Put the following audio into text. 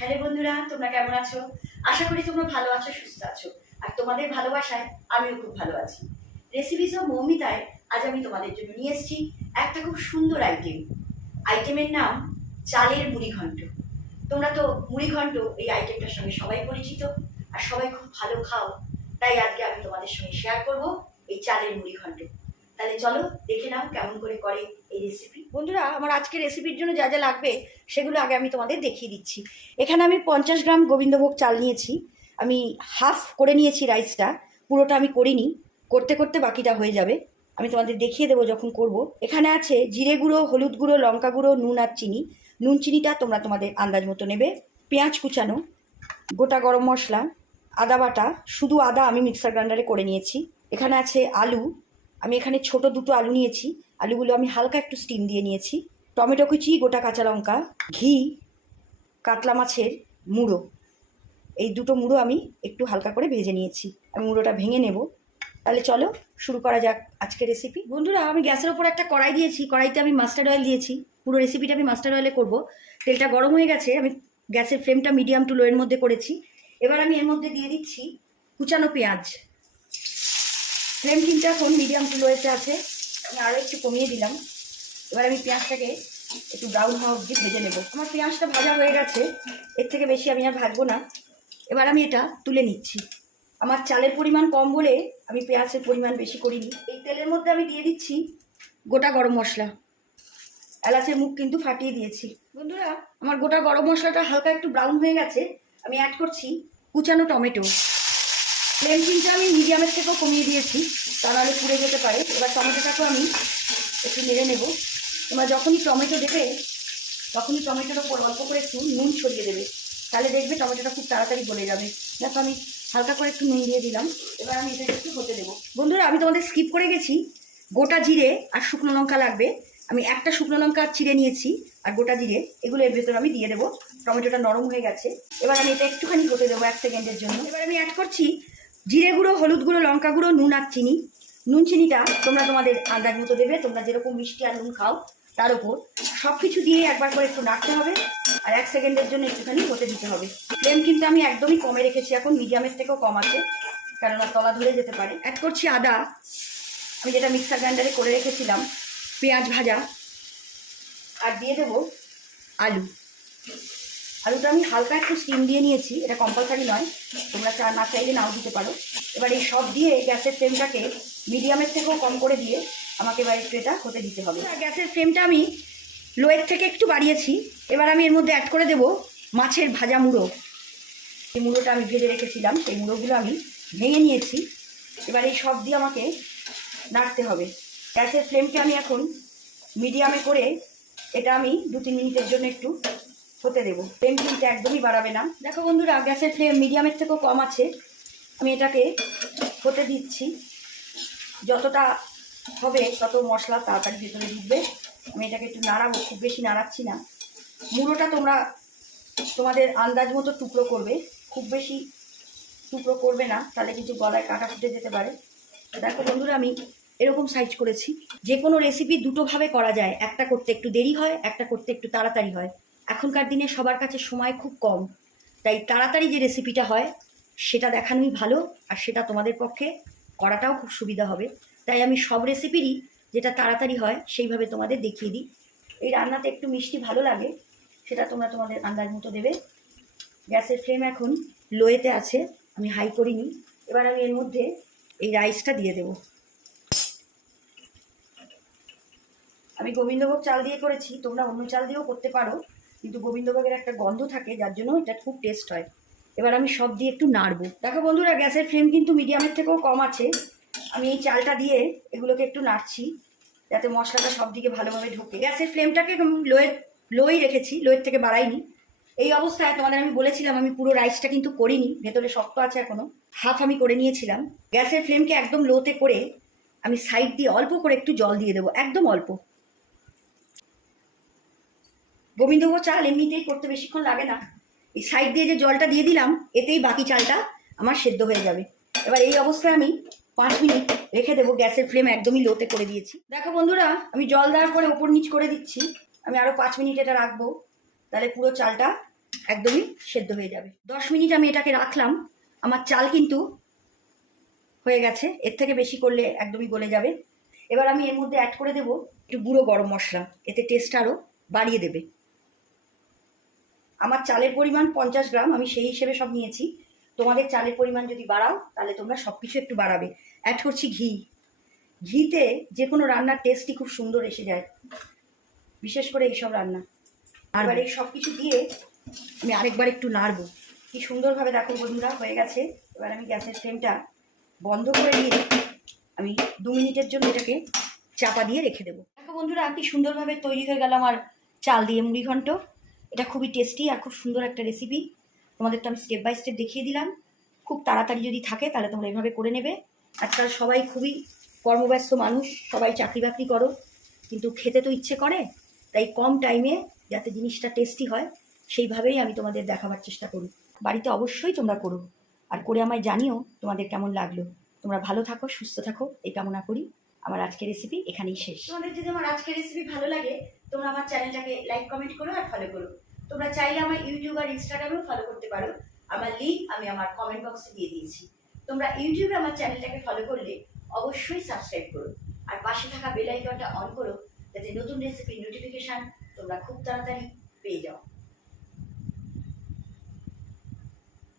Hello বন্ধুরা, তোমরা কেমন আছো? আশা করি তোমরা ভালো আছো, সুস্থ আছো। আর তোমাদের ভালোবাসায় আমিও খুব ভালো আছি। রেসিপিস অফ মৌমিতায় আজ আমি তোমাদের জন্য নিয়ে এসেছি একটা খুব সুন্দর আইটেমের নাম চালের মুড়ি ঘন্ট। তোমরা তো মুড়ি ঘন্ট এই আইটেমটার সঙ্গে সবাই পরিচিত আর সবাই খুব ভালো খাও, তাই আজকে আমি তোমাদের সঙ্গে শেয়ার করব এই চালের মুড়ি ঘন্ট। তাহলে চলো দেখে নাও কেমন করে করে এই রেসিপি। বন্ধুরা, আমার আজকের রেসিপির জন্য যা যা লাগবে সেগুলো আগে আমি তোমাদের দেখিয়ে দিচ্ছি। এখানে আমি 50 গ্রাম গোবিন্দভোগ চাল নিয়েছি। আমি হাফ করে নিয়েছি রাইসটা, পুরোটা আমি করিনি, করতে করতে বাকিটা হয়ে যাবে। আমি তোমাদের দেখিয়ে দেবো যখন করব। এখানে আছে জিরে গুঁড়ো, হলুদ গুঁড়ো, লঙ্কা গুঁড়ো, নুন আর চিনি। নুন চিনিটা তোমরা তোমাদের আন্দাজ মতো নেবে। পেঁয়াজ কুচানো, গোটা গরম মশলা, আদা বাটা, শুধু আদা আমি মিক্সার গ্রাইন্ডারে করে নিয়েছি। এখানে আছে আলু, আমি এখানে ছোট দুটো আলু নিয়েছি, আলুগুলো আমি হালকা একটু স্টিম দিয়ে নিয়েছি। টমেটো কুচি, গোটা কাঁচা লঙ্কা, ঘি, কাতলা মাছের মুড়ো, এই দুটো মুড়ো আমি একটু হালকা করে ভেজে নিয়েছি। আমি মুড়োটা ভেঙে নেব। তাহলে চলো শুরু করা যাক আজকের রেসিপি। বন্ধুরা, আমি গ্যাসের ওপর একটা কড়াই দিয়েছি, কড়াইতে আমি মাস্টার্ড অয়েল দিয়েছি। পুরো রেসিপিটা আমি মাস্টার্ড অয়েলে করব। তেলটা গরম হয়ে গেছে, আমি গ্যাসের ফ্লেমটা মিডিয়াম টু লোয়ের মধ্যে করেছি। এবার আমি এর মধ্যে দিয়ে দিচ্ছি কুচানো পেঁয়াজ। ফ্লেম কিন্তু এখন মিডিয়াম টু লোয়েতে আছে, আমি আরও একটু কমিয়ে দিলাম। এবার আমি পেঁয়াজটাকে একটু ব্রাউন হওয়া অবধি ভেজে নেব। আমার পেঁয়াজটা ভাজা হয়ে গেছে, এর থেকে বেশি আমি আর ভাজবো না। এবার আমি এটা তুলে নিচ্ছি। আমার চালের পরিমাণ কম বলে আমি পেঁয়াজের পরিমাণ বেশি করিনি। এই তেলের মধ্যে আমি দিয়ে দিচ্ছি গোটা গরম মশলা, এলাচের মুখ কিন্তু ফাটিয়ে দিয়েছি। বন্ধুরা, আমার গোটা গরম মশলাটা হালকা একটু ব্রাউন হয়ে গেছে, আমি অ্যাড করছি কুচানো টমেটো। ফ্লেম কিন্তু আমি মিডিয়ামের থেকেও কমিয়ে দিয়েছি, তা নাহলে পুড়ে যেতে পারে। এবার টমেটোটাকেও আমি একটু নেড়ে নেব। তোমরা যখনই টমেটো দেবে তখনই টমেটোর ওপর অল্প করে একটু নুন ছড়িয়ে দেবে, তাহলে দেখবে টমেটোটা খুব তাড়াতাড়ি গলে যাবে। দেখো আমি হালকা করে একটু নুন দিয়ে দিলাম। এবার আমি এটা একটু হতে দেবো। বন্ধুরা, আমি তোমাদের স্কিপ করে গেছি, গোটা জিরে আর শুকনো লঙ্কা লাগবে। আমি একটা শুকনো লঙ্কা চিড়ে নিয়েছি আর গোটা জিরে, এগুলো এর ভেতরে আমি দিয়ে দেবো। টমেটোটা নরম হয়ে গেছে, এবার আমি এটা একটুখানি হতে দেবো 1 সেকেন্ডের জন্য। এবার আমি অ্যাড করছি জিরে গুঁড়ো, হলুদ গুঁড়ো, লঙ্কা গুঁড়ো, নুন আর চিনি। নুন চিনিটা তোমরা তোমাদের আন্দাজ মতো দেবে, তোমরা যেরকম মিষ্টি আর নুন খাও তার উপর। সব কিছু দিয়ে একবার করে একটু নাড়তে হবে আর 1 সেকেন্ডের জন্য একটুখানি হতে দিতে হবে। ফ্লেম কিন্তু আমি একদমই কমে রেখেছি, এখন মিডিয়ামের থেকেও কম আছে, কেননা তলা ধরে যেতে পারে। অ্যাড করছি আদা, আমি যেটা মিক্সার গ্রাইন্ডারে করে রেখেছিলাম, পেঁয়াজ ভাজা, আর দিয়ে দেবো আলু। আলুটা আমি হালকা একটু স্টিম দিয়ে নিয়েছি, এটা কম্পালসারি নয়, তোমরা না চাইলে নাও দিতে পারো। এবার এই সব দিয়ে গ্যাসের ফ্লেমটাকে মিডিয়ামের থেকেও কম করে দিয়ে আমাকে এবার একটু এটা হতে দিতে হবে। গ্যাসের ফ্লেমটা আমি লোয়ের থেকে একটু বাড়িয়েছি। এবার আমি এর মধ্যে অ্যাড করে দেবো মাছের ভাজা মুড়ো। এই মুড়োটা আমি ভেজে রেখেছিলাম, সেই মুড়োগুলো আমি ভেঙে নিয়েছি। এবার এই সব দিয়ে আমাকে নাড়তে হবে। গ্যাসের ফ্লেমকে আমি এখন মিডিয়ামে করে এটা আমি 2-3 মিনিটের জন্য একটু হতে দেবো। ফ্লেম কিন্তু একদমই বাড়াবে না। দেখো বন্ধুরা, গ্যাসের ফ্লেম মিডিয়ামের থেকেও কম আছে, আমি এটাকে হতে দিচ্ছি। যতটা হবে তত মশলা তাড়াতাড়ি ভেতরে ঢুকবে। আমি এটাকে একটু নাড়াবো, খুব বেশি নাড়াচ্ছি না। মুড়োটা তোমরা তোমাদের আন্দাজ মতো টুকরো করবে, খুব বেশি টুকরো করবে না, তাহলে কিন্তু গলায় কাটা ফুটে যেতে পারে। দেখো বন্ধুরা, আমি এরকম সাইজ করেছি। যে কোনো রেসিপি দুটোভাবে করা যায়, একটা করতে একটু দেরি হয়, একটা করতে একটু তাড়াতাড়ি হয়। এখনকার দিনে সবার কাছে সময় খুব কম, তাই তাড়াতাড়ি যে রেসিপিটা হয় সেটা দেখানোই ভালো, আর সেটা তোমাদের পক্ষে করাটাও খুব সুবিধা হবে। তাই আমি সব রেসিপিরই যেটা তাড়াতাড়ি হয় সেইভাবে তোমাদের দেখিয়ে দিই। এই রান্নাতে একটু মিষ্টি ভালো লাগে, সেটা তোমরা তোমাদের আন্দাজ মতো দেবে। গ্যাসের ফ্লেম এখন লোয়েতে আছে, আমি হাই করিনি। এবার আমি এর মধ্যে এই রাইসটা দিয়ে দেব। আমি গোবিন্দভোগ চাল দিয়ে করেছি, তোমরা অন্য চাল দিয়েও করতে পারো, কিন্তু গোবিন্দভোগের একটা গন্ধ থাকে যার জন্য এটা খুব টেস্ট হয়। এবার আমি সব দিয়ে একটু নাড়বো। দেখো বন্ধুরা, গ্যাসের ফ্লেম কিন্তু মিডিয়ামের থেকেও কম আছে। আমি এই চালটা দিয়ে এগুলোকে একটু নাড়ছি যাতে মশলাটা সব দিকে ভালোভাবে ঢোকে। গ্যাসের ফ্লেমটাকে লোই রেখেছি, লোয়ের থেকে বাড়াইনি। এই অবস্থায় তোমাদের আমি বলেছিলাম আমি পুরো রাইসটা কিন্তু করিনি, ভেতরে শক্ত আছে এখনো, হাফ আমি করে নিয়েছিলাম। গ্যাসের ফ্লেমকে একদম লোতে করে আমি সাইড দিয়ে অল্প করে একটু জল দিয়ে দেবো, একদম অল্প। গোবিন্দভোগ চাল এমনিতেই করতে বেশিক্ষণ লাগে না, এই সাইড দিয়ে যে জলটা দিয়ে দিলাম এতেই বাকি চালটা আমার সেদ্ধ হয়ে যাবে। এবার এই অবস্থায় আমি 5 মিনিট রেখে দেবো, গ্যাসের ফ্লেম একদমই লোতে করে দিয়েছি। দেখো বন্ধুরা, আমি জল দেওয়ার পরে ওপর নিচ করে দিচ্ছি। আমি আরও 5 মিনিট এটা রাখবো, তাহলে পুরো চালটা একদমই সেদ্ধ হয়ে যাবে। 10 মিনিট আমি এটাকে রাখলাম। আমার চাল কিন্তু হয়ে গেছে, এর থেকে বেশি করলে একদমই গলে যাবে। এবার আমি এর মধ্যে অ্যাড করে দেবো একটু গুঁড়ো গরম মশলা, এতে টেস্ট আরও বাড়িয়ে দেবে। আমার চালের পরিমাণ 50 গ্রাম, আমি সেই হিসেবে সব নিয়েছি। তোমাদের চালের পরিমাণ যদি বাড়াও তাহলে তোমরা সব কিছু একটু বাড়াবে। অ্যাড করছি ঘি। ঘিতে যে কোনো রান্নার টেস্টই খুব সুন্দর এসে যায়, বিশেষ করে এইসব রান্না। আর এবার এই সব কিছু দিয়ে আমি আরেকবার একটু নাড়বো। কি সুন্দরভাবে দেখো বন্ধুরা হয়ে গেছে। এবার আমি গ্যাসের ফ্লেমটা বন্ধ করে দিয়ে আমি 2 মিনিটের জন্য এটাকে চাপা দিয়ে রেখে দেবো। দেখো বন্ধুরা কি সুন্দরভাবে তৈরি হয়ে গেল আমার চাল দিয়ে মুড়ি ঘন্ট। এটা খুবই টেস্টি আর খুব সুন্দর একটা রেসিপি। তোমাদের তো আমি স্টেপ বাই স্টেপ দেখিয়ে দিলাম। খুব তাড়াতাড়ি যদি থাকে তাহলে তোমরা এভাবে করে নেবে। আজকাল সবাই খুবই কর্মব্যস্ত মানুষ, সবাই চাকরি বাকরি করো, কিন্তু খেতে তো ইচ্ছে করে। তাই কম টাইমে যাতে জিনিসটা টেস্টি হয় সেইভাবেই আমি তোমাদের দেখাবার চেষ্টা করি। বাড়িতে অবশ্যই তোমরা করো, আর করে আমায় জানিও তোমাদের কেমন লাগলো। তোমরা ভালো থাকো, সুস্থ থাকো, এই কামনা করি। আমার আজকের রেসিপি এখানেই শেষ। তোমাদের যদি আমার আজকের রেসিপি ভালো লাগে তোমরা আমার চ্যানেলটাকে লাইক কমেন্ট করো আর ফলো করো। তোমরা চাইলে আমার ইউটিউব আর ইনস্টাগ্রামেও ফলো করতে পারো। আমার লিঙ্ক আমি আমার কমেন্ট বক্সে দিয়ে দিয়েছি। তোমরা ইউটিউবে আমার চ্যানেলটাকে ফলো করলে অবশ্যই সাবস্ক্রাইব করো আর পাশে থাকা বেল আইকনটা অন করো, যাতে নতুন রেসিপির নোটিফিকেশন তোমরা খুব তাড়াতাড়ি পেয়ে যাও।